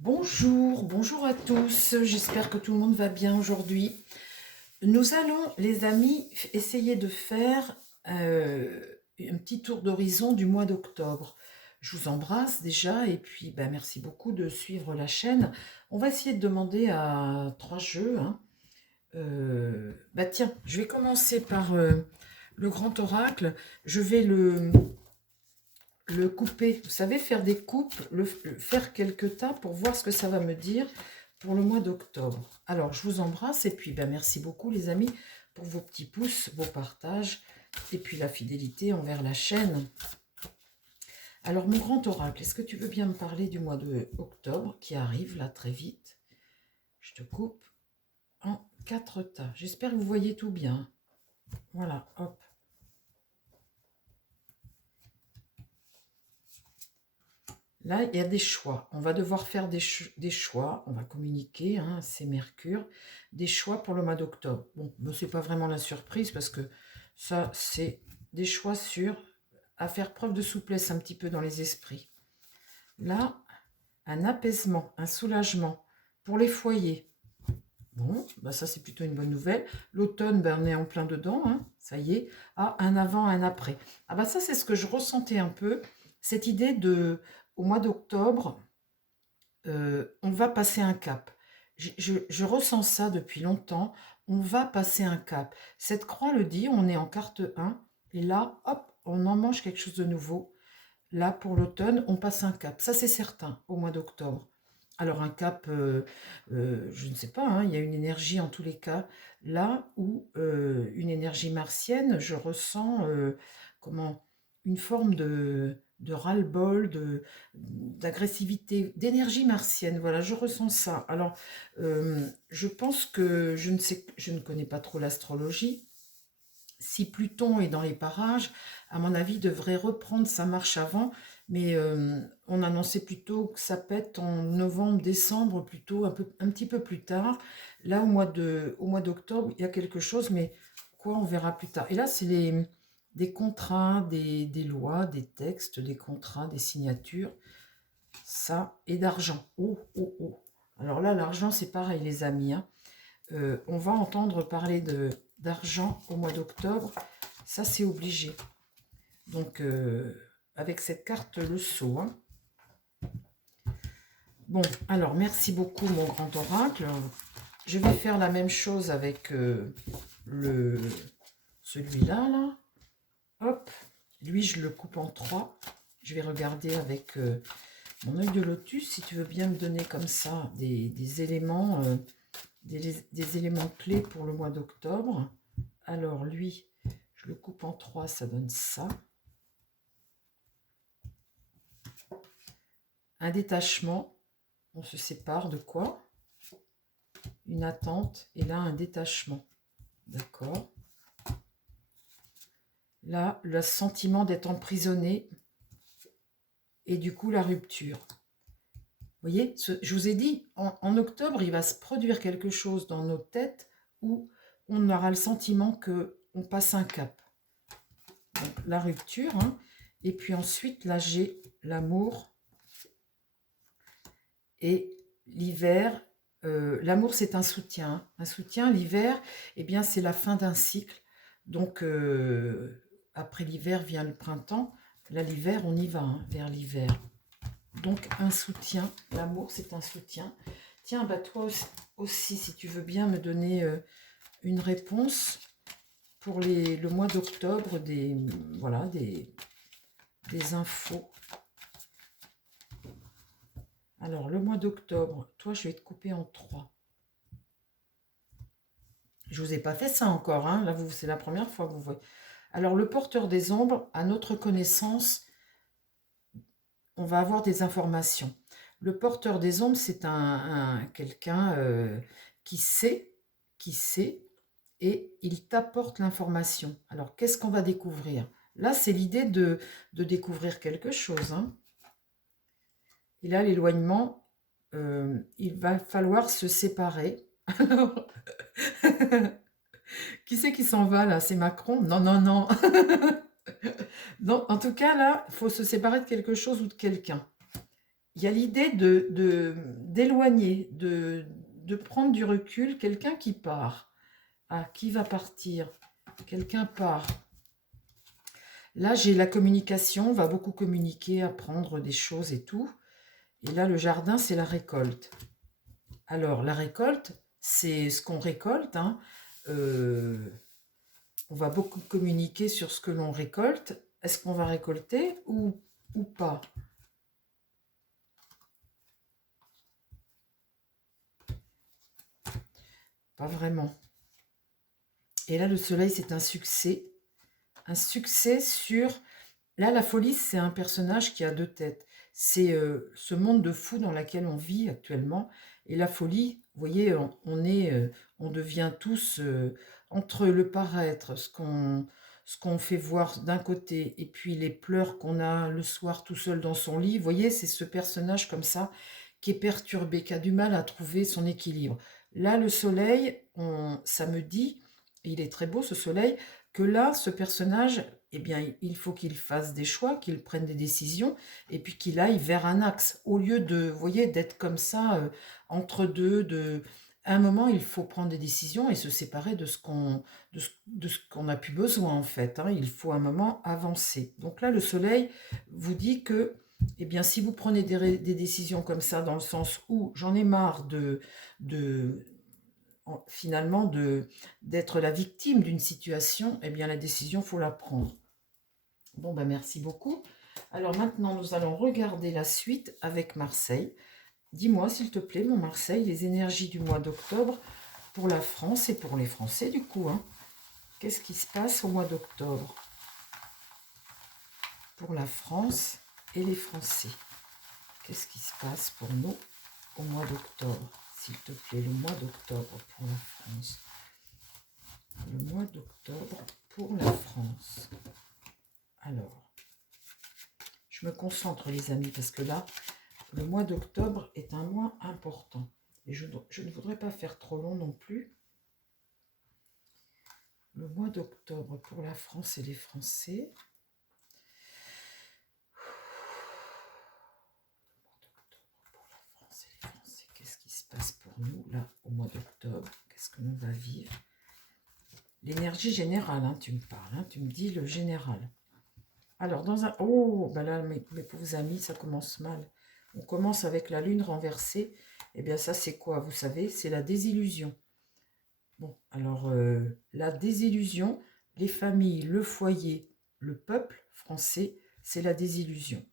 Bonjour, bonjour à tous. J'espère que tout le monde va bien aujourd'hui. Nous allons, les amis, essayer de faire un petit tour d'horizon du mois d'octobre. Je vous embrasse déjà et puis merci beaucoup de suivre la chaîne. On va essayer de demander à 3 jeux, hein. Tiens, je vais commencer par le grand oracle. Je vais le couper, vous savez, faire des coupes, faire quelques tas pour voir ce que ça va me dire pour le mois d'octobre. Alors, je vous embrasse et puis merci beaucoup les amis pour vos petits pouces, vos partages et puis la fidélité envers la chaîne. Alors, mon grand oracle, est-ce que tu veux bien me parler du mois d'octobre qui arrive là très vite? Je te coupe en 4 tas. J'espère que vous voyez tout bien. Voilà, hop. Là, il y a des choix. On va devoir faire des choix. On va communiquer, hein, c'est Mercure. Des choix pour le mois d'octobre. Bon, ce n'est pas vraiment la surprise parce que ça, c'est des choix sur à faire preuve de souplesse un petit peu dans les esprits. Là, un apaisement, un soulagement pour les foyers. Bon, ça c'est plutôt une bonne nouvelle. L'automne, on est en plein dedans, hein, ça y est. Ah, un avant, un après. Ça c'est ce que je ressentais un peu, cette idée de, au mois d'octobre, on va passer un cap. Je ressens ça depuis longtemps, on va passer un cap. Cette croix le dit, on est en carte 1, et là, hop, on en mange quelque chose de nouveau. Là, pour l'automne, on passe un cap. Ça, c'est certain, au mois d'octobre. Alors, un cap, je ne sais pas, hein, il y a une énergie en tous les cas. Là où une énergie martienne, je ressens comment, une forme de ras-le-bol, d'agressivité, d'énergie martienne. Voilà, je ressens ça. Alors, je pense que je ne connais pas trop l'astrologie. Si Pluton est dans les parages, à mon avis, devrait reprendre sa marche avant, mais on annonçait plutôt que ça pète en novembre, décembre, plutôt un petit peu plus tard. Là, au mois d'octobre, il y a quelque chose, mais quoi, on verra plus tard. Et là, c'est des contrats, des lois, des textes, des contrats, des signatures, ça, et d'argent. Oh, oh, oh. Alors là, l'argent, c'est pareil, les amis, hein. On va entendre parler d'argent au mois d'octobre. Ça, c'est obligé. Donc, avec cette carte, le sceau, hein. Bon, alors, merci beaucoup, mon grand oracle. Je vais faire la même chose avec celui-là, là. Hop. Lui, je le coupe en 3. Je vais regarder avec mon œil de lotus, si tu veux bien me donner comme ça des éléments, des éléments clés pour le mois d'octobre. Alors, lui, je le coupe en 3, ça donne ça. Un détachement, on se sépare de quoi? Une attente, et là, un détachement. D'accord. Là, le sentiment d'être emprisonné, et du coup, la rupture. Vous voyez, je vous ai dit, en octobre, il va se produire quelque chose dans nos têtes où on aura le sentiment qu'on passe un cap. Donc, la rupture, hein. Et puis ensuite, là, j'ai l'amour et l'hiver. L'amour, c'est un soutien, hein. Un soutien, l'hiver, eh bien, c'est la fin d'un cycle. Donc, après l'hiver vient le printemps. Là, l'hiver, on y va, hein, vers l'hiver. Donc, un soutien. L'amour, c'est un soutien. Tiens, toi aussi, si tu veux bien me donner une réponse pour le mois d'octobre, voilà, des infos. Alors, le mois d'octobre, toi, je vais te couper en 3. Je vous ai pas fait ça encore, hein. Là, c'est la première fois que vous voyez. Alors, le porteur des ombres, à notre connaissance, on va avoir des informations. Le porteur des ombres, c'est quelqu'un qui sait, et il t'apporte l'information. Alors, qu'est-ce qu'on va découvrir? Là, c'est l'idée de découvrir quelque chose, hein. Et là, l'éloignement, il va falloir se séparer. Qui c'est qui s'en va là? C'est Macron? Non, non, non. Non, en tout cas, là, il faut se séparer de quelque chose ou de quelqu'un. il y a l'idée d'éloigner, de prendre du recul, quelqu'un qui part. Ah, qui va partir? Quelqu'un part. Là, j'ai la communication, on va beaucoup communiquer, apprendre des choses et tout. Et là, le jardin, c'est la récolte. Alors, la récolte, c'est ce qu'on récolte. Hein. On va beaucoup communiquer sur ce que l'on récolte. Est-ce qu'on va récolter ou pas? Pas vraiment. Et là, le soleil, c'est un succès. Un succès sur... Là, la folie, c'est un personnage qui a deux têtes. C'est ce monde de fou dans lequel on vit actuellement. Et la folie, vous voyez, on devient tous entre le paraître, ce qu'on fait voir d'un côté, et puis les pleurs qu'on a le soir tout seul dans son lit. Vous voyez, c'est ce personnage comme ça qui est perturbé, qui a du mal à trouver son équilibre. Là, le soleil, ça me dit, et il est très beau ce soleil, que là, ce personnage, eh bien, il faut qu'il fasse des choix, qu'il prenne des décisions, et puis qu'il aille vers un axe, au lieu de, vous voyez, d'être comme ça, entre deux. À un moment, il faut prendre des décisions et se séparer de de ce qu'on n'a plus besoin, en fait. Hein. Il faut à un moment avancer. Donc là, le soleil vous dit que, eh bien, si vous prenez des décisions comme ça, dans le sens où j'en ai marre de finalement d'être la victime d'une situation, eh bien la décision, faut la prendre. Bon, ben merci beaucoup. Alors maintenant, nous allons regarder la suite avec Marseille. Dis-moi, s'il te plaît, mon Marseille, les énergies du mois d'octobre pour la France et pour les Français, du coup. Hein. Qu'est-ce qui se passe au mois d'octobre pour la France et les Français? Qu'est-ce qui se passe pour nous au mois d'octobre? S'il te plaît, le mois d'octobre pour la France. Le mois d'octobre pour la France. Alors, je me concentre les amis parce que là, le mois d'octobre est un mois important. Et je ne voudrais pas faire trop long non plus. Le mois d'octobre pour la France et les Français. Qu'est-ce qui se passe pour nous là au mois d'octobre? Qu'est-ce que l'on va vivre? L'énergie générale, hein, tu me parles, hein, tu me dis le général. Alors, dans un... Oh, ben là, mes pauvres amis, ça commence mal. On commence avec la lune renversée. Eh bien, ça, c'est quoi? Vous savez, c'est la désillusion. Bon, alors, la désillusion, les familles, le foyer, le peuple français, c'est la désillusion.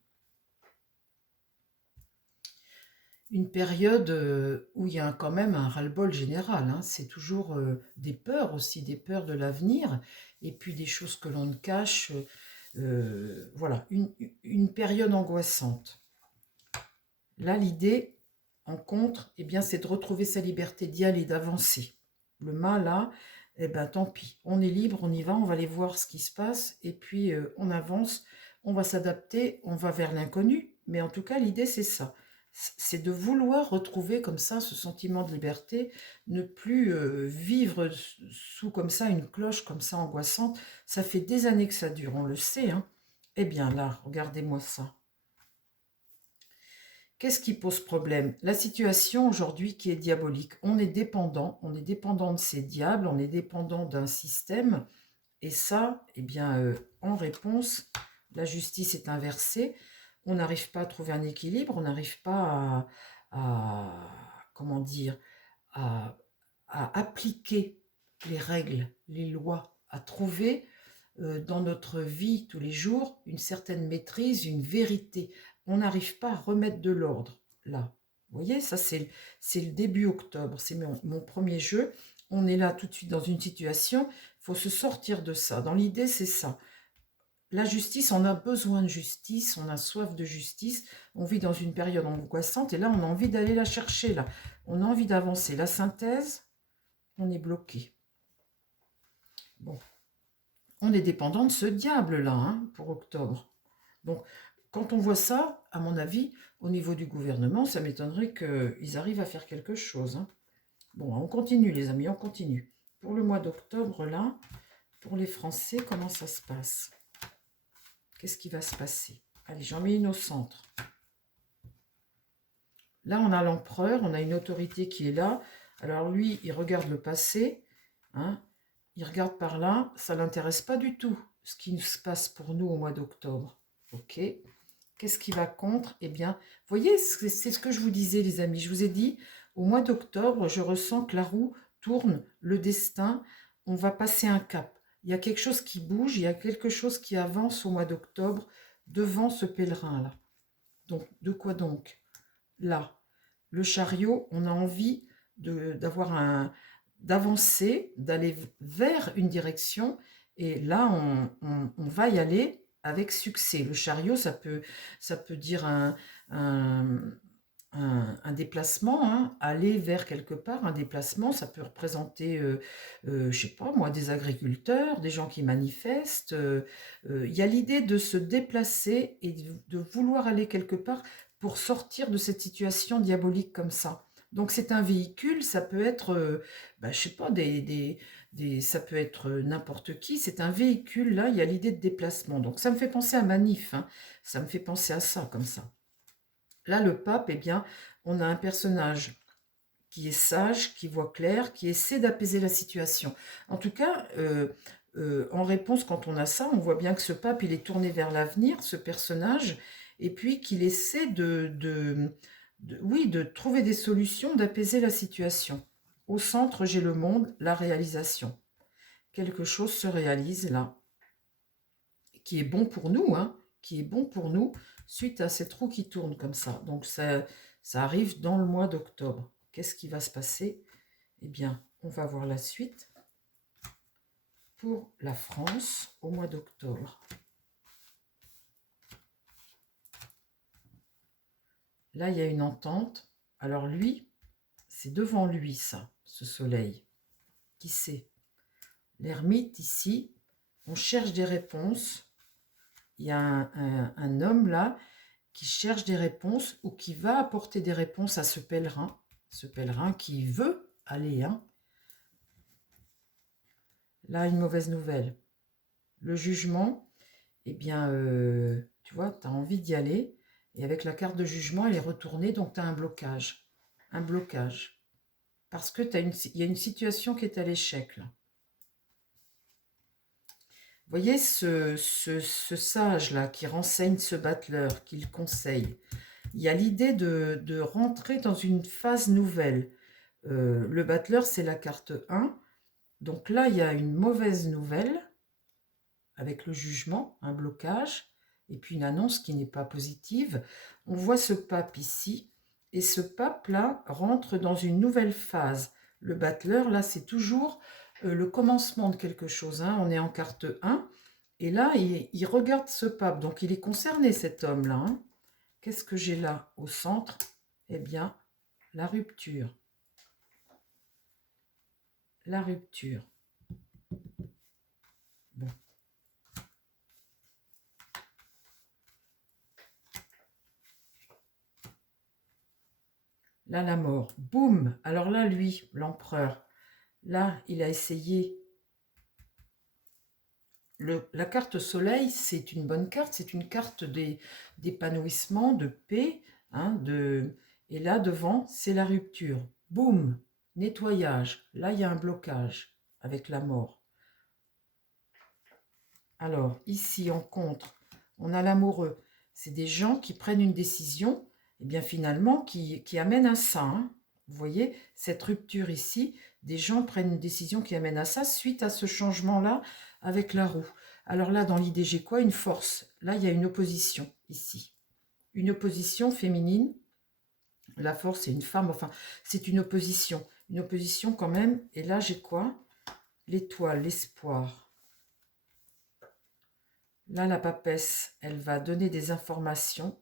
Une période où il y a quand même un ras-le-bol général. Hein. C'est toujours des peurs aussi, des peurs de l'avenir, et puis des choses que l'on ne cache. Voilà, une période angoissante. Là, l'idée, en contre, eh bien, c'est de retrouver sa liberté, d'y aller, d'avancer. Le mal, là, eh ben, tant pis. On est libre, on y va, on va aller voir ce qui se passe, et puis on avance, on va s'adapter, on va vers l'inconnu. Mais en tout cas, l'idée, c'est ça. C'est de vouloir retrouver comme ça ce sentiment de liberté, ne plus vivre sous comme ça une cloche comme ça angoissante. Ça fait des années que ça dure, on le sait. Hein. Eh bien là, regardez-moi ça. Qu'est-ce qui pose problème? La situation aujourd'hui qui est diabolique. On est dépendant de ces diables, on est dépendant d'un système. Et ça, eh bien, en réponse, la justice est inversée. On n'arrive pas à trouver un équilibre, on n'arrive pas comment dire, à, à appliquer les règles, les lois, à trouver dans notre vie tous les jours une certaine maîtrise, une vérité. On n'arrive pas à remettre de l'ordre là. Vous voyez, ça c'est le début octobre, c'est mon premier jeu. On est là tout de suite dans une situation, il faut se sortir de ça. Dans l'idée, c'est ça. La justice, on a besoin de justice, on a soif de justice, on vit dans une période angoissante et là, on a envie d'aller la chercher, là. On a envie d'avancer. La synthèse, on est bloqué. Bon, on est dépendant de ce diable-là, hein, pour octobre. Donc, quand on voit ça, à mon avis, au niveau du gouvernement, ça m'étonnerait qu'ils arrivent à faire quelque chose. Hein. Bon, on continue, les amis, on continue. Pour le mois d'octobre, là, pour les Français, comment ça se passe? Qu'est-ce qui va se passer? Allez, j'en mets une au centre. Là, on a l'empereur, on a une autorité qui est là. Alors lui, il regarde le passé, hein, il regarde par là, ça ne l'intéresse pas du tout, ce qui se passe pour nous au mois d'octobre. Ok. Qu'est-ce qui va contre? Eh bien, vous voyez, c'est ce que je vous disais, les amis. Je vous ai dit, au mois d'octobre, je ressens que la roue tourne, le destin, on va passer un cap. Il y a quelque chose qui bouge, il y a quelque chose qui avance au mois d'octobre devant ce pèlerin-là. Donc, de quoi donc? Là, le chariot, on a envie d'avancer, d'aller vers une direction, et là, on va y aller avec succès. Le chariot, ça peut dire un déplacement, hein, aller vers quelque part, un déplacement, ça peut représenter, je sais pas moi, des agriculteurs, des gens qui manifestent. Il y a l'idée de se déplacer et de vouloir aller quelque part pour sortir de cette situation diabolique comme ça. Donc c'est un véhicule, ça peut être, je sais pas, ça peut être n'importe qui, c'est un véhicule, là, il y a l'idée de déplacement. Donc ça me fait penser à Manif, hein, ça me fait penser à ça, comme ça. Là, le pape, eh bien, on a un personnage qui est sage, qui voit clair, qui essaie d'apaiser la situation. En tout cas, en réponse, quand on a ça, on voit bien que ce pape, il est tourné vers l'avenir, ce personnage, et puis qu'il essaie oui, de trouver des solutions, d'apaiser la situation. Au centre, j'ai le monde, la réalisation. Quelque chose se réalise là, qui est bon pour nous, hein, qui est bon pour nous, suite à cette roue qui tourne comme ça. Donc ça arrive dans le mois d'octobre. Qu'est-ce qui va se passer? Eh bien, on va voir la suite pour la France au mois d'octobre. Là, il y a une entente. Alors lui, c'est devant lui ça, ce soleil. Qui sait? L'ermite ici, on cherche des réponses. Il y a un homme là qui cherche des réponses ou qui va apporter des réponses à ce pèlerin qui veut aller. Hein. Là, une mauvaise nouvelle. Le jugement, eh bien, tu vois, tu as envie d'y aller. Et avec la carte de jugement, elle est retournée, donc tu as un blocage. Un blocage. Parce que il y a une situation qui est à l'échec, là. Vous voyez ce sage-là qui renseigne ce battleur, qui le conseille. Il y a l'idée de rentrer dans une phase nouvelle. Le battleur, c'est la carte 1. Donc là, il y a une mauvaise nouvelle avec le jugement, un blocage, et puis une annonce qui n'est pas positive. On voit ce pape ici, et ce pape-là rentre dans une nouvelle phase. Le battleur, là, c'est toujours le commencement de quelque chose. Hein. On est en carte 1, et là, il regarde ce pape. Donc, il est concerné, cet homme-là. Hein. Qu'est-ce que j'ai là au centre? Eh bien, la rupture. La rupture. Bon. Là, la mort. Boum! Alors là, lui, l'empereur, là, il a essayé. La carte soleil, c'est une bonne carte. C'est une carte d'épanouissement, de paix. Hein, et là, devant, c'est la rupture. Boum! Nettoyage. Là, il y a un blocage avec la mort. Alors, ici, en contre, on a l'amoureux. C'est des gens qui prennent une décision, et bien finalement, qui amène à ça. Hein. Vous voyez, cette rupture ici, des gens prennent une décision qui amène à ça suite à ce changement-là avec la roue. Alors là, dans l'idée, j'ai quoi? Une force. Là, il y a une opposition, ici. Une opposition féminine. La force, c'est une femme, enfin, c'est une opposition. Une opposition quand même. Et là, j'ai quoi? L'étoile, l'espoir. Là, la papesse, elle va donner des informations,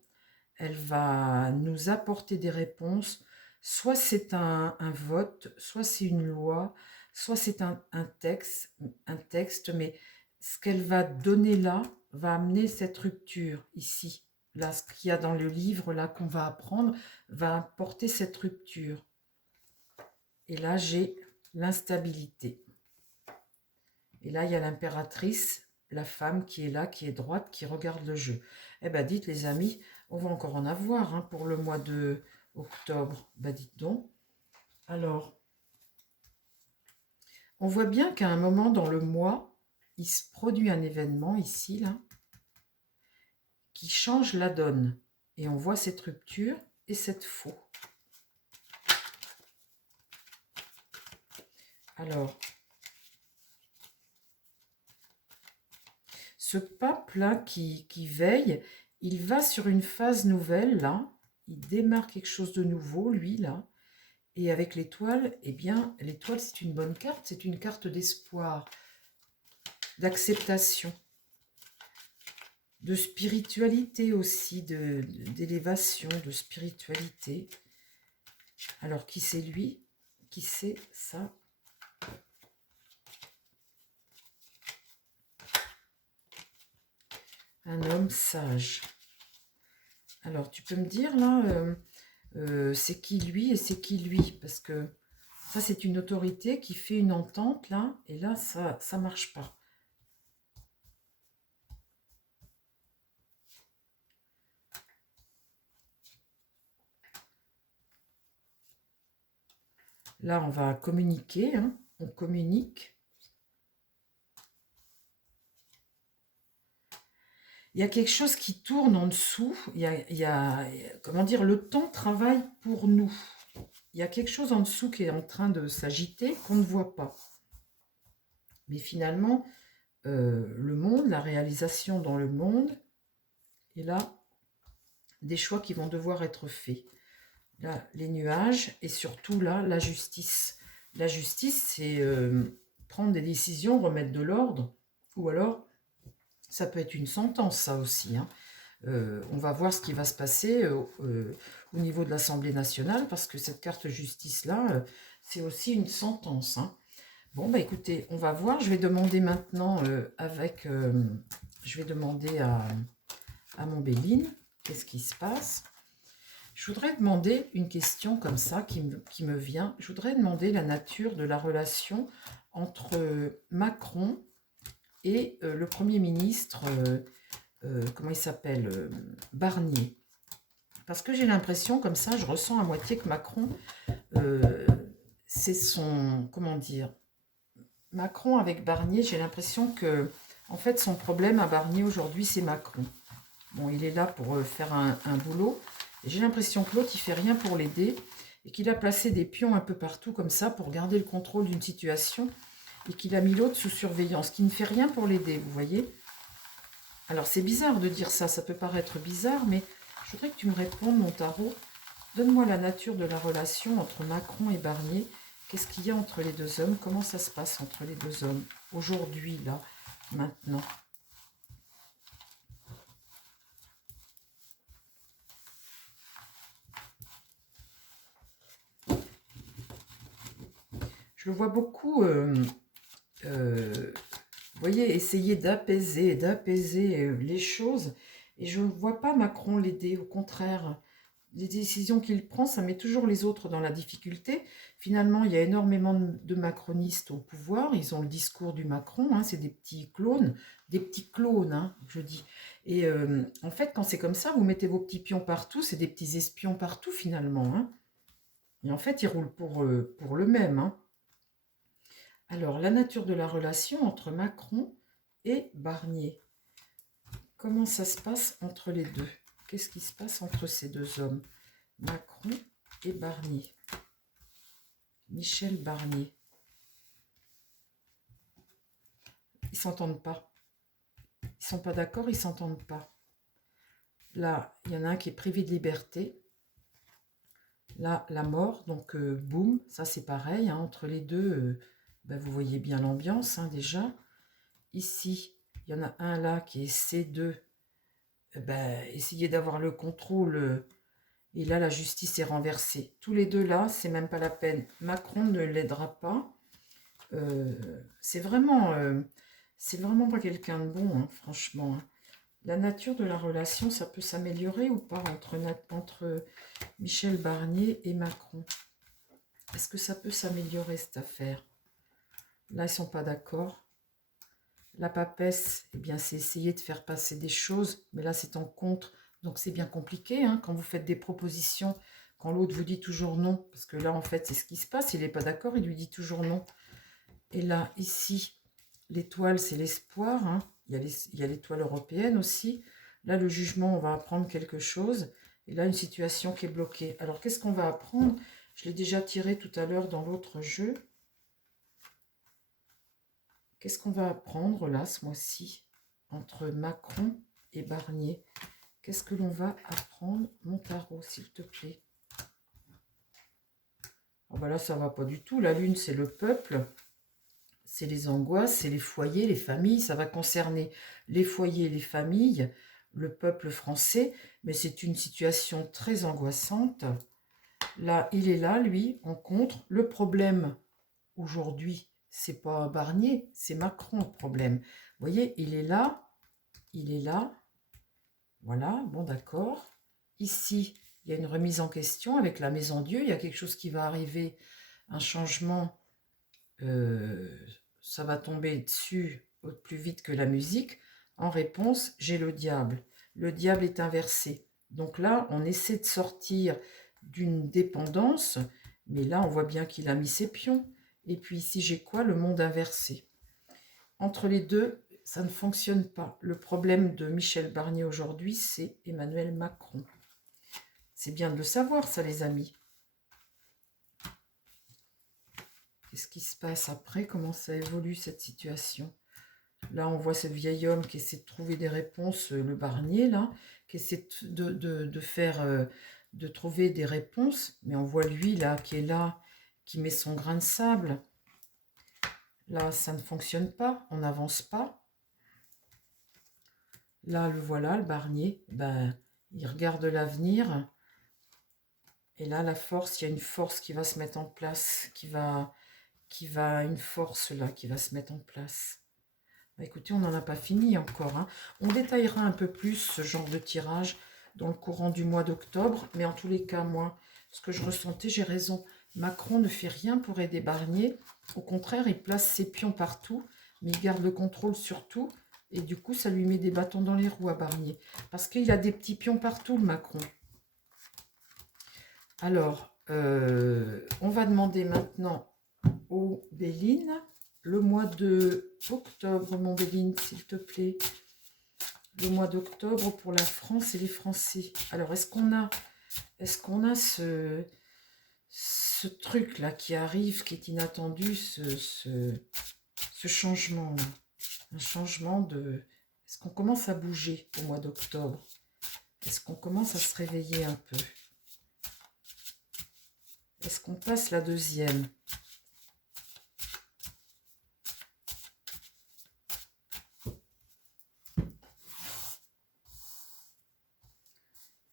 elle va nous apporter des réponses. Soit c'est un vote, soit c'est une loi, soit c'est un texte, mais ce qu'elle va donner là va amener cette rupture ici. Là, ce qu'il y a dans le livre là qu'on va apprendre va apporter cette rupture. Et là, j'ai l'instabilité. Et là, il y a l'impératrice, la femme qui est là, qui est droite, qui regarde le jeu. Eh bien, dites les amis, on va encore en avoir hein, pour le mois octobre, bah dites donc. Alors, on voit bien qu'à un moment dans le mois, il se produit un événement ici, là, qui change la donne. Et on voit cette rupture et cette faux. Alors, ce pape-là qui veille, il va sur une phase nouvelle, là. Il démarre quelque chose de nouveau, lui, là. Et avec l'étoile, eh bien, l'étoile, c'est une bonne carte. C'est une carte d'espoir, d'acceptation, de spiritualité aussi, d'élévation, de spiritualité. Alors, qui c'est lui? Qui c'est ça? Un homme sage. Alors, tu peux me dire, là, c'est qui lui et c'est qui lui? Parce que ça, c'est une autorité qui fait une entente, là, et là, ça marche pas. Là, on va communiquer, hein, on communique. Il y a quelque chose qui tourne en dessous. Il y a, comment dire, le temps travaille pour nous. Il y a quelque chose en dessous qui est en train de s'agiter qu'on ne voit pas. Mais finalement, le monde, la réalisation dans le monde, et là, des choix qui vont devoir être faits. Là, les nuages et surtout là, la justice. La justice, c'est prendre des décisions, remettre de l'ordre, ou alors, ça peut être une sentence, ça aussi, hein. On va voir ce qui va se passer au niveau de l'Assemblée nationale, parce que cette carte justice-là, c'est aussi une sentence, hein. Bon, bah écoutez, on va voir. Je vais demander maintenant je vais demander à mon Béline, qu'est-ce qui se passe? Je voudrais demander une question comme ça qui me vient. Je voudrais demander la nature de la relation entre Macron et le Premier ministre, comment il s'appelle, Barnier. Parce que j'ai l'impression, comme ça, je ressens à moitié que Macron, c'est son, comment dire, Macron avec Barnier, j'ai l'impression que, en fait, son problème à Barnier aujourd'hui, c'est Macron. Bon, il est là pour faire un boulot. Et j'ai l'impression que l'autre, il fait rien pour l'aider et qu'il a placé des pions un peu partout comme ça pour garder le contrôle d'une situation et qu'il a mis l'autre sous surveillance, qui ne fait rien pour l'aider, vous voyez. Alors, c'est bizarre de dire ça, ça peut paraître bizarre, mais je voudrais que tu me répondes, mon tarot. Donne-moi la nature de la relation entre Macron et Barnier. Qu'est-ce qu'il y a entre les deux hommes? Comment ça se passe entre les deux hommes? Aujourd'hui, là, maintenant. Je le vois beaucoup, vous voyez, essayer d'apaiser les choses. Et je ne vois pas Macron l'aider, au contraire. Les décisions qu'il prend, ça met toujours les autres dans la difficulté. Finalement, il y a énormément de macronistes au pouvoir. Ils ont le discours du Macron, hein, c'est des petits clones, hein, je dis. Et en fait, quand c'est comme ça, vous mettez vos petits pions partout, c'est des petits espions partout finalement, hein. Et en fait, ils roulent pour le même, hein. Alors, la nature de la relation entre Macron et Barnier. Comment ça se passe entre les deux? Qu'est-ce qui se passe entre ces deux hommes? Macron et Barnier. Michel Barnier. Ils s'entendent pas. Ils sont pas d'accord, ils s'entendent pas. Là, il y en a un qui est privé de liberté. Là, la mort, donc boum, ça c'est pareil, hein, entre les deux, ben, vous voyez bien l'ambiance, hein, déjà. Ici, il y en a un là qui est C2, ben, essayez d'avoir le contrôle, et là la justice est renversée. Tous les deux là, c'est même pas la peine. Macron ne l'aidera pas. C'est vraiment pas quelqu'un de bon, hein, franchement, hein. La nature de la relation, ça peut s'améliorer ou pas entre Michel Barnier et Macron? Est-ce que ça peut s'améliorer, cette affaire? Là, ils sont pas d'accord. La papesse, eh bien, c'est essayer de faire passer des choses, mais là, c'est en contre. Donc, c'est bien compliqué, hein, quand vous faites des propositions quand l'autre vous dit toujours non, parce que là, en fait, c'est ce qui se passe, il n'est pas d'accord, il lui dit toujours non. Et là, ici, l'étoile, c'est l'espoir, hein. Il y a l'étoile européenne aussi. Là, le jugement, on va apprendre quelque chose. Et là, une situation qui est bloquée. Alors, qu'est-ce qu'on va apprendre? Je l'ai déjà tiré tout à l'heure dans l'autre jeu. Qu'est-ce qu'on va apprendre là, ce mois-ci, entre Macron et Barnier? Qu'est-ce que l'on va apprendre, mon tarot, s'il te plaît? Oh bah là, ça va pas du tout. La lune, c'est le peuple, c'est les angoisses, c'est les foyers, les familles. Ça va concerner les foyers, les familles, le peuple français. Mais c'est une situation très angoissante. Là, il est là, lui, en contre. Le problème, aujourd'hui, c'est pas Barnier, c'est Macron, le problème. Vous voyez, il est là, il est là. Voilà, bon, d'accord. Ici, il y a une remise en question avec la Maison Dieu. Il y a quelque chose qui va arriver, un changement. Ça va tomber dessus plus vite que la musique. En réponse, j'ai le diable. Le diable est inversé. Donc là, on essaie de sortir d'une dépendance, mais là, on voit bien qu'il a mis ses pions. Et puis ici, j'ai quoi? Le monde inversé. Entre les deux, ça ne fonctionne pas. Le problème de Michel Barnier aujourd'hui, c'est Emmanuel Macron. C'est bien de le savoir, ça, les amis. Qu'est-ce qui se passe après? Comment ça évolue, cette situation? Là, on voit ce vieil homme qui essaie de trouver des réponses, le Barnier, là, qui essaie de faire, de trouver des réponses. Mais on voit lui, là, qui met son grain de sable. Là, ça ne fonctionne pas, on n'avance pas. Là, le voilà, le Barnier, ben, il regarde l'avenir. Et là, la force, il y a une force qui va se mettre en place, une force là, qui va se mettre en place. Bah, écoutez, on n'en a pas fini encore, hein. On détaillera un peu plus ce genre de tirage dans le courant du mois d'octobre. Mais en tous les cas, moi, ce que je ressentais, j'ai raison. Macron ne fait rien pour aider Barnier. Au contraire, il place ses pions partout, mais il garde le contrôle sur tout. Et du coup, ça lui met des bâtons dans les roues à Barnier. Parce qu'il a des petits pions partout, le Macron. Alors, on va demander maintenant au Béline, le mois de octobre, mon Béline, s'il te plaît. Le mois d'octobre pour la France et les Français. Alors, est-ce qu'on a ce truc-là qui arrive, qui est inattendu, ce changement-là? Un changement de... Est-ce qu'on commence à bouger au mois d'octobre? Est-ce qu'on commence à se réveiller un peu? Est-ce qu'on passe la deuxième?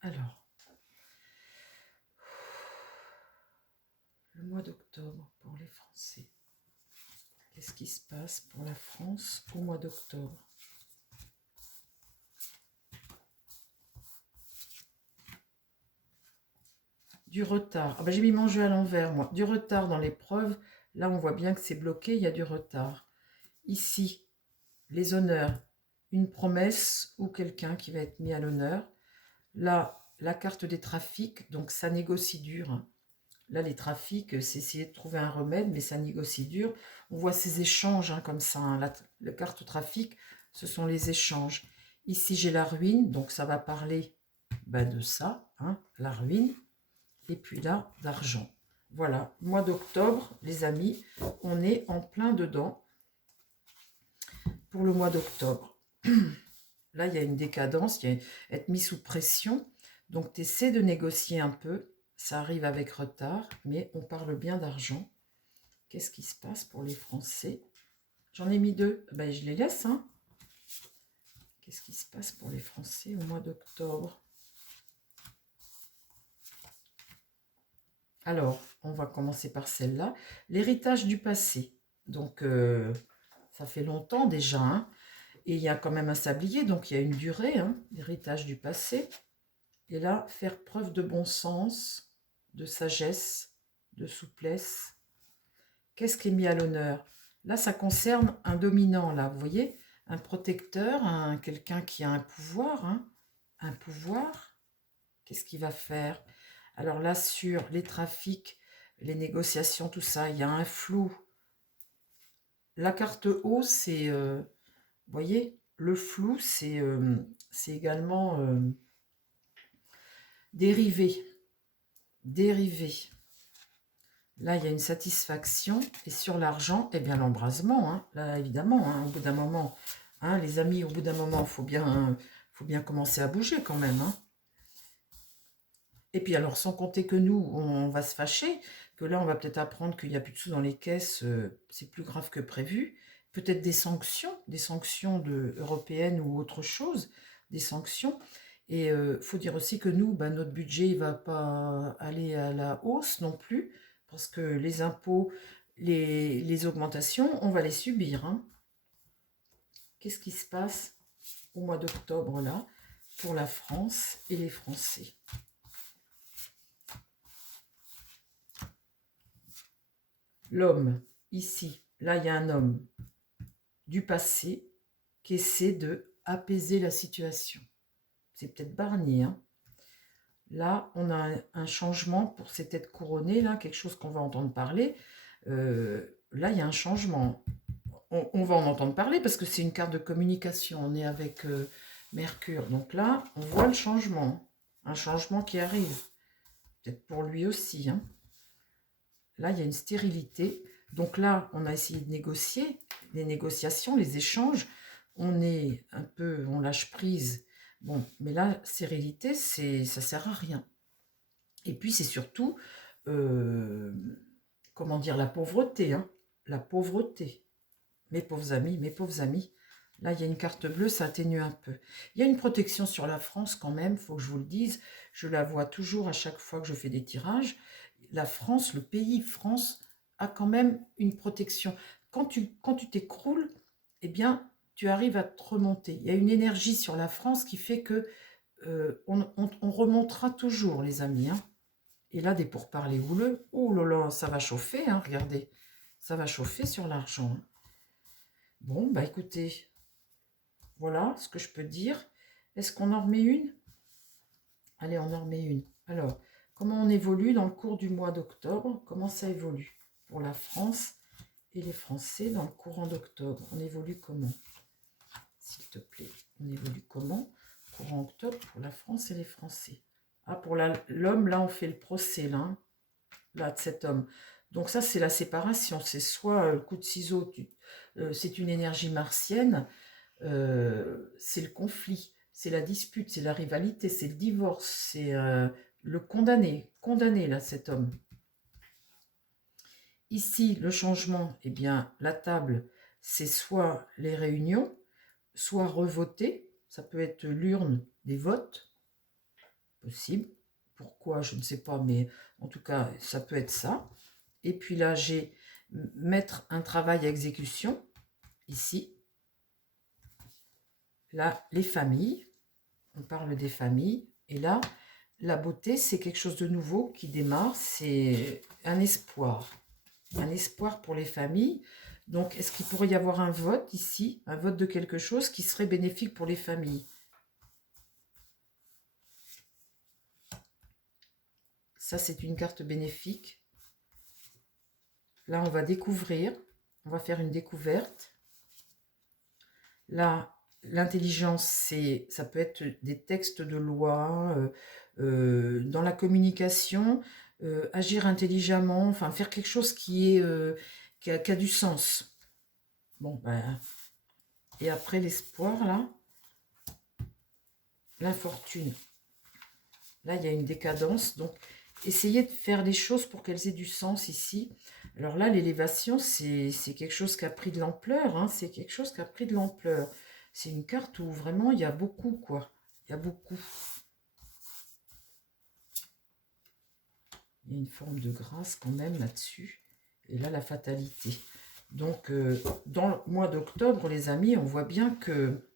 Alors, le mois d'octobre pour les Français. Qu'est-ce qui se passe pour la France au mois d'octobre? Du retard. Ah ben, j'ai mis mon jeu à l'envers, moi. Du retard dans l'épreuve. Là, on voit bien que c'est bloqué, il y a du retard. Ici, les honneurs. Une promesse ou quelqu'un qui va être mis à l'honneur. Là, la carte des trafics, donc ça négocie dur, hein. Là, les trafics, c'est essayer de trouver un remède, mais ça négocie dur. On voit ces échanges, hein, comme ça, hein. La carte trafic, ce sont les échanges. Ici, j'ai la ruine, donc ça va parler de ça, hein, la ruine. Et puis là, d'argent. Voilà, mois d'octobre, les amis, on est en plein dedans pour le mois d'octobre. Là, il y a une décadence, il y a être mis sous pression. Donc, tu essaies de négocier un peu. Ça arrive avec retard, mais on parle bien d'argent. Qu'est-ce qui se passe pour les Français? J'en ai mis deux. Ben, je les laisse, hein. Qu'est-ce qui se passe pour les Français au mois d'octobre? Alors, on va commencer par celle-là. L'héritage du passé. Donc, ça fait longtemps déjà, hein. Et il y a quand même un sablier, donc il y a une durée, hein, l'héritage du passé. Et là, faire preuve de bon sens, de sagesse, de souplesse. Qu'est-ce qui est mis à l'honneur? Là, ça concerne un dominant, là, vous voyez? Un protecteur, quelqu'un qui a un pouvoir, hein. Un pouvoir. Qu'est-ce qu'il va faire? Alors là, sur les trafics, les négociations, tout ça, il y a un flou. La carte haut, c'est, vous voyez, le flou, c'est également dérivé. Dérivé. Là, il y a une satisfaction. Et sur l'argent, eh bien, l'embrasement. Hein. Là, évidemment, hein, au bout d'un moment, hein, les amis, au bout d'un moment, faut bien commencer à bouger quand même. Hein. Et puis, alors, sans compter que nous, on va se fâcher, que là, on va peut-être apprendre qu'il n'y a plus de sous dans les caisses, c'est plus grave que prévu. Peut-être des sanctions européennes ou autre chose, des sanctions. Et il faut dire aussi que nous, ben, notre budget ne va pas aller à la hausse non plus, parce que les impôts, les augmentations, on va les subir. Hein. Qu'est-ce qui se passe au mois d'octobre, là, pour la France et les Français? L'homme, ici, là, il y a un homme du passé qui essaie de apaiser la situation. C'est peut-être Barnier, hein. Là, on a un changement pour ces têtes couronnées, là, quelque chose qu'on va entendre parler. Là, il y a un changement. On va en entendre parler parce que c'est une carte de communication. On est avec Mercure. Donc là, on voit le changement. Un changement qui arrive. Peut-être pour lui aussi. Hein. Là, il y a une stérilité. Donc là, on a essayé de négocier. Les négociations, les échanges. On est un peu, on lâche prise. Bon, mais là, stérilité, ça sert à rien. Et puis, c'est surtout, comment dire, la pauvreté. Hein. La pauvreté. Mes pauvres amis, mes pauvres amis. Là, il y a une carte bleue, ça atténue un peu. Il y a une protection sur la France quand même, il faut que je vous le dise. Je la vois toujours à chaque fois que je fais des tirages. La France, le pays France, a quand même une protection. Quand tu t'écroules, eh bien, tu arrives à te remonter. Il y a une énergie sur la France qui fait que on remontera toujours, les amis. Hein. Et là, des pourparlers houleux. Oh là là, ça va chauffer, hein, regardez. Ça va chauffer sur l'argent. Hein. Bon, bah écoutez, voilà ce que je peux dire. Est-ce qu'on en remet une? Allez, on en remet une. Alors, comment on évolue dans le cours du mois d'octobre? Comment ça évolue pour la France et les Français dans le courant d'octobre? On évolue comment? S'il te plaît, on évolue comment? Courant octobre pour la France et les Français. Ah, pour l'homme, là, on fait le procès, là, hein, là, de cet homme. Donc ça, c'est la séparation. C'est soit le coup de ciseau, c'est une énergie martienne, c'est le conflit, c'est la dispute, c'est la rivalité, c'est le divorce, c'est le condamné là, cet homme. Ici, le changement, eh bien, la table, c'est soit les réunions, soit revoter, ça peut être l'urne des votes, possible. Pourquoi, je ne sais pas, mais en tout cas, ça peut être ça. Et puis là, j'ai mettre un travail à exécution, ici. Là, les familles, on parle des familles. Et là, la beauté, c'est quelque chose de nouveau qui démarre, c'est un espoir. Un espoir pour les familles. Donc, est-ce qu'il pourrait y avoir un vote ici, un vote de quelque chose qui serait bénéfique pour les familles? Ça, c'est une carte bénéfique. Là, on va découvrir, on va faire une découverte. Là, l'intelligence, ça peut être des textes de loi, dans la communication, agir intelligemment, enfin faire quelque chose qui a du sens. Bon, ben, et après l'espoir, là, l'infortune. Là, il y a une décadence, donc essayez de faire les choses pour qu'elles aient du sens ici. Alors là, l'élévation, c'est quelque chose qui a pris de l'ampleur, hein, c'est quelque chose qui a pris de l'ampleur. C'est une carte où vraiment il y a beaucoup, quoi. Il y a beaucoup. Il y a une forme de grâce quand même là-dessus. Et là, la fatalité. Donc, dans le mois d'octobre, les amis, on voit bien que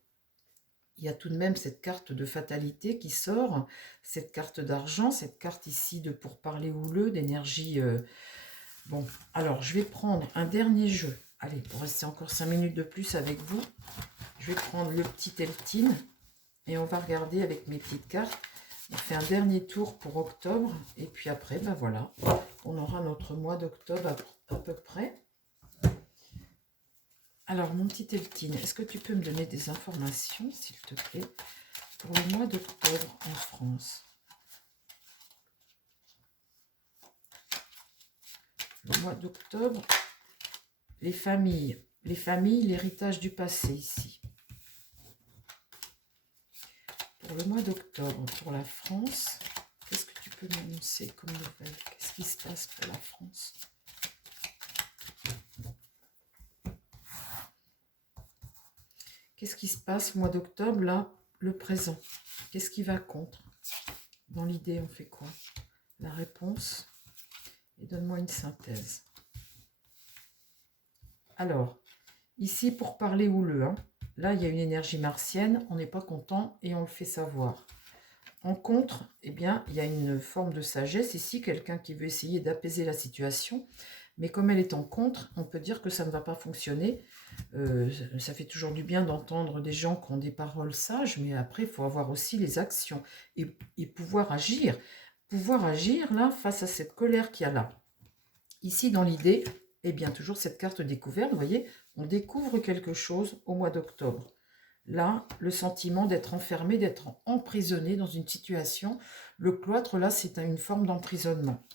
il y a tout de même cette carte de fatalité qui sort, cette carte d'argent, cette carte ici de pourparler houleux, d'énergie. Bon, alors, je vais prendre un dernier jeu. Allez, pour rester encore 5 minutes de plus avec vous, je vais prendre le petit Eltine et on va regarder avec mes petites cartes. On fait un dernier tour pour octobre. Et puis après, ben voilà, on aura notre mois d'octobre à peu près. Alors, mon petit Eltine, est-ce que tu peux me donner des informations, s'il te plaît, pour le mois d'octobre en France? Le mois d'octobre, les familles, l'héritage du passé ici. Pour le mois d'octobre, pour la France, qu'est-ce que tu peux m'annoncer comme nouvelle? Qu'est-ce qui se passe pour la France? Qu'est-ce qui se passe au mois d'octobre, là, le présent? Qu'est-ce qui va contre? Dans l'idée, on fait quoi? La réponse. Et donne-moi une synthèse. Alors, ici, pour parler houleux, hein, là, il y a une énergie martienne, on n'est pas content et on le fait savoir. En contre, eh bien, il y a une forme de sagesse ici, quelqu'un qui veut essayer d'apaiser la situation, mais comme elle est en contre, on peut dire que ça ne va pas fonctionner. Ça fait toujours du bien d'entendre des gens qui ont des paroles sages, mais après, il faut avoir aussi les actions et pouvoir agir. Pouvoir agir, là, face à cette colère qu'il y a là. Ici, dans l'idée, eh bien, toujours cette carte découverte, vous voyez, on découvre quelque chose au mois d'octobre. Là, le sentiment d'être enfermé, d'être emprisonné dans une situation. Le cloître, là, c'est une forme d'emprisonnement.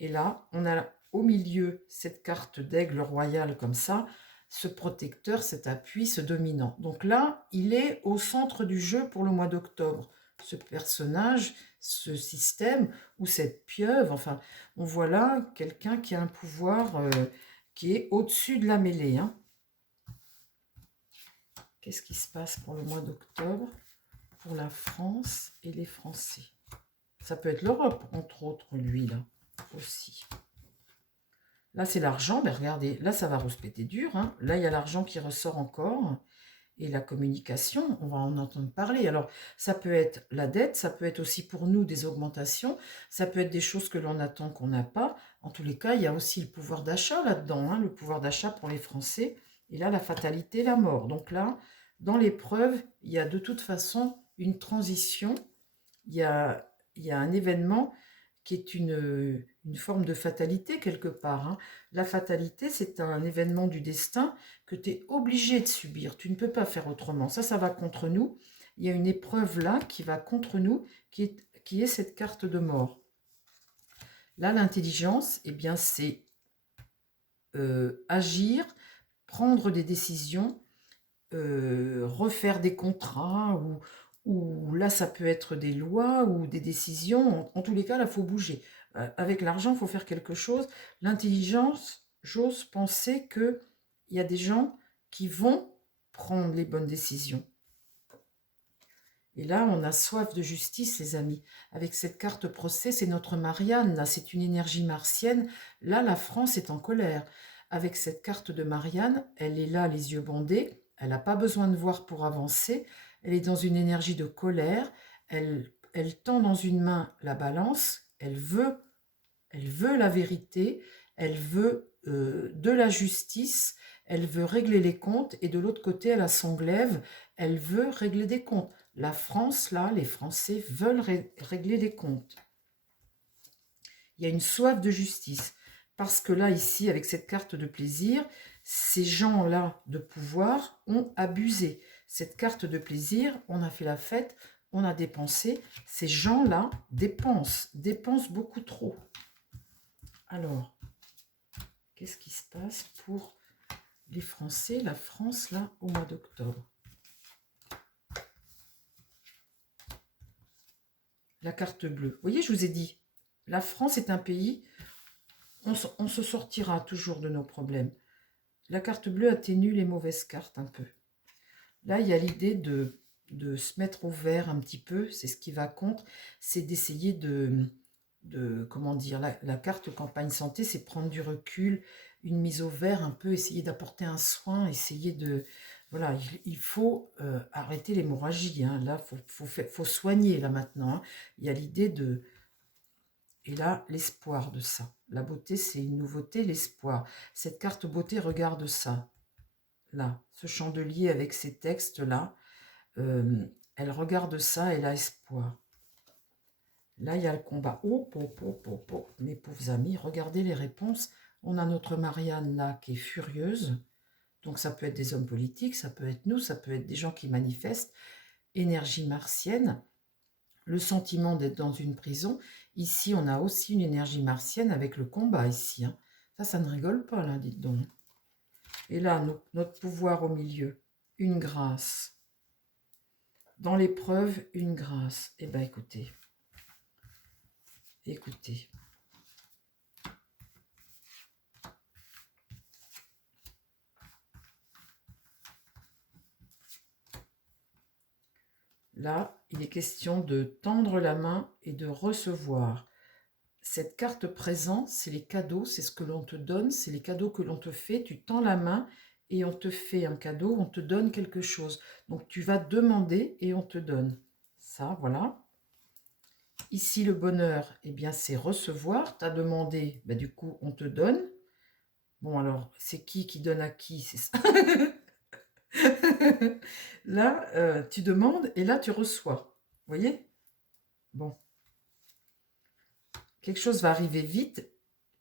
Et là, on a au milieu cette carte d'aigle royal comme ça, ce protecteur, cet appui, ce dominant. Donc là, il est au centre du jeu pour le mois d'octobre. Ce personnage, ce système ou cette pieuvre, enfin, on voit là quelqu'un qui a un pouvoir qui est au-dessus de la mêlée, hein. Qu'est-ce qui se passe pour le mois d'octobre, pour la France et les Français? Ça peut être l'Europe, entre autres, lui, là, aussi. Là, c'est l'argent. Mais regardez, là, ça va rouspéter dur, hein. Là, il y a l'argent qui ressort encore. Et la communication, on va en entendre parler. Alors, ça peut être la dette, ça peut être aussi pour nous des augmentations, ça peut être des choses que l'on attend qu'on n'a pas. En tous les cas, il y a aussi le pouvoir d'achat là-dedans, hein, le pouvoir d'achat pour les Français. Et là, la fatalité, la mort. Donc là, dans l'épreuve, il y a de toute façon une transition, il y a un événement qui est une forme de fatalité quelque part, hein. La fatalité, c'est un événement du destin que tu es obligé de subir. Tu ne peux pas faire autrement. Ça va contre nous. Il y a une épreuve là qui va contre nous, qui est cette carte de mort. Là, l'intelligence, eh bien, c'est agir, prendre des décisions, refaire des contrats, ou là, ça peut être des lois ou des décisions. En tous les cas, là, il faut bouger. Avec l'argent, il faut faire quelque chose. L'intelligence, j'ose penser qu'il y a des gens qui vont prendre les bonnes décisions. Et là, on a soif de justice, les amis. Avec cette carte procès, c'est notre Marianne, là, c'est une énergie martienne. Là, la France est en colère. Avec cette carte de Marianne, elle est là, les yeux bandés. Elle n'a pas besoin de voir pour avancer. Elle est dans une énergie de colère. Elle tend dans une main la balance. Elle veut la vérité. Elle veut de la justice. Elle veut régler les comptes. Et de l'autre côté, elle a son glaive. Elle veut régler des comptes. La France, là, les Français veulent régler des comptes. Il y a une soif de justice. Parce que là, ici, avec cette carte de plaisir, ces gens-là de pouvoir ont abusé. Cette carte de plaisir, on a fait la fête, on a dépensé. Ces gens-là dépensent beaucoup trop. Alors, qu'est-ce qui se passe pour les Français, la France, là, au mois d'octobre? La carte bleue. Vous voyez, je vous ai dit, la France est un pays, on se sortira toujours de nos problèmes. La carte bleue atténue les mauvaises cartes un peu. Là, il y a l'idée de se mettre au vert un petit peu, c'est ce qui va contre, c'est d'essayer comment dire, la carte campagne santé, c'est prendre du recul, une mise au vert un peu, essayer d'apporter un soin, essayer de... Voilà, il faut arrêter l'hémorragie, hein. Là, faut soigner, là, maintenant, hein. Il y a l'idée de... Et là, l'espoir de ça. La beauté, c'est une nouveauté, l'espoir. Cette carte beauté regarde ça. Là, ce chandelier avec ces textes-là, elle regarde ça, elle a espoir. Là, il y a le combat. Oh, oh, oh, oh, oh. Mes pauvres amis, regardez les réponses. On a notre Marianne là qui est furieuse. Donc ça peut être des hommes politiques, ça peut être nous, ça peut être des gens qui manifestent. Énergie martienne, le sentiment d'être dans une prison. Ici, on a aussi une énergie martienne avec le combat ici. Hein. Ça ne rigole pas là, dites donc. Et là, notre pouvoir au milieu, une grâce. Dans l'épreuve, une grâce. Eh bien, écoutez. Écoutez. Là, il est question de tendre la main et de recevoir. Cette carte présent, c'est les cadeaux, c'est ce que l'on te donne, c'est les cadeaux que l'on te fait. Tu tends la main et on te fait un cadeau, on te donne quelque chose. Donc tu vas demander et on te donne. Ça, voilà. Ici, le bonheur, eh bien, c'est recevoir. Tu as demandé, ben, du coup, on te donne. Bon, alors, c'est qui donne à qui? C'est ça. Là, tu demandes et là, tu reçois. Vous voyez? Bon. Quelque chose va arriver vite.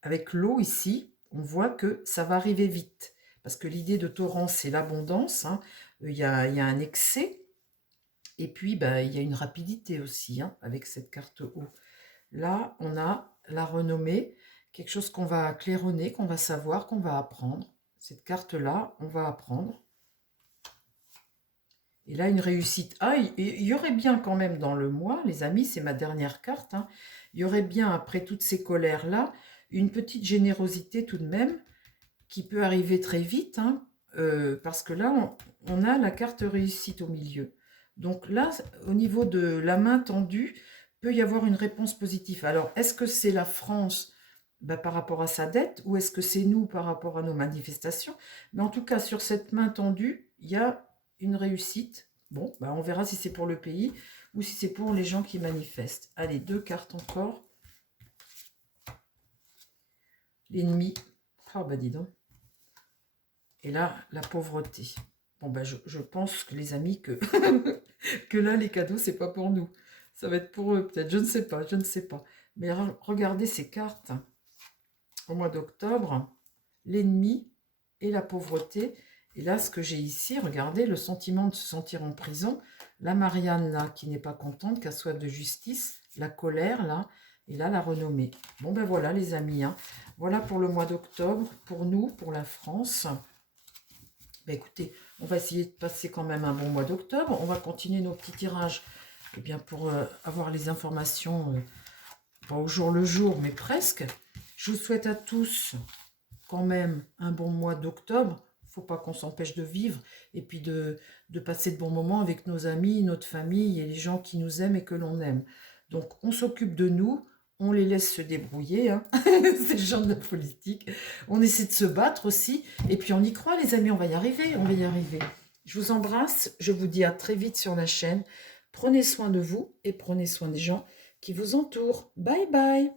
Avec l'eau ici, on voit que ça va arriver vite. Parce que l'idée de torrent, c'est l'abondance. Hein. Il y a un excès. Et puis, bah, il y a une rapidité aussi hein, avec cette carte eau. Là, on a la renommée, quelque chose qu'on va claironner, qu'on va savoir, qu'on va apprendre. Cette carte-là, on va apprendre. Et là, une réussite. Ah, il y aurait bien quand même dans le mois, les amis, c'est ma dernière carte, hein, il y aurait bien, après toutes ces colères-là, une petite générosité tout de même, qui peut arriver très vite, hein, parce que là, on a la carte réussite au milieu. Donc là, au niveau de la main tendue, peut y avoir une réponse positive. Alors, est-ce que c'est la France par rapport à sa dette, ou est-ce que c'est nous par rapport à nos manifestations? Mais en tout cas, sur cette main tendue, il y a une réussite. Bon, on verra si c'est pour le pays ou si c'est pour les gens qui manifestent. Allez, 2 cartes encore. L'ennemi. Ah bah dis donc. Et là, la pauvreté. Bon, je pense que les amis, que, que là, les cadeaux, c'est pas pour nous. Ça va être pour eux, peut-être. Je ne sais pas, je ne sais pas. Mais regardez ces cartes. Au mois d'octobre, l'ennemi et la pauvreté. Et là, ce que j'ai ici, regardez, le sentiment de se sentir en prison. La Marianne, là, qui n'est pas contente, qui a soif de justice. La colère, là. Et là, la renommée. Bon, ben voilà, les amis. Hein. Voilà pour le mois d'octobre, pour nous, pour la France. Ben écoutez, on va essayer de passer quand même un bon mois d'octobre. On va continuer nos petits tirages pour avoir les informations, pas au jour le jour, mais presque. Je vous souhaite à tous quand même un bon mois d'octobre. Il ne faut pas qu'on s'empêche de vivre et puis de passer de bons moments avec nos amis, notre famille et les gens qui nous aiment et que l'on aime. Donc, on s'occupe de nous. On les laisse se débrouiller, hein. C'est le genre de la politique. On essaie de se battre aussi. Et puis on y croit, les amis, on va y arriver, on va y arriver. Je vous embrasse, je vous dis à très vite sur la chaîne. Prenez soin de vous et prenez soin des gens qui vous entourent. Bye bye.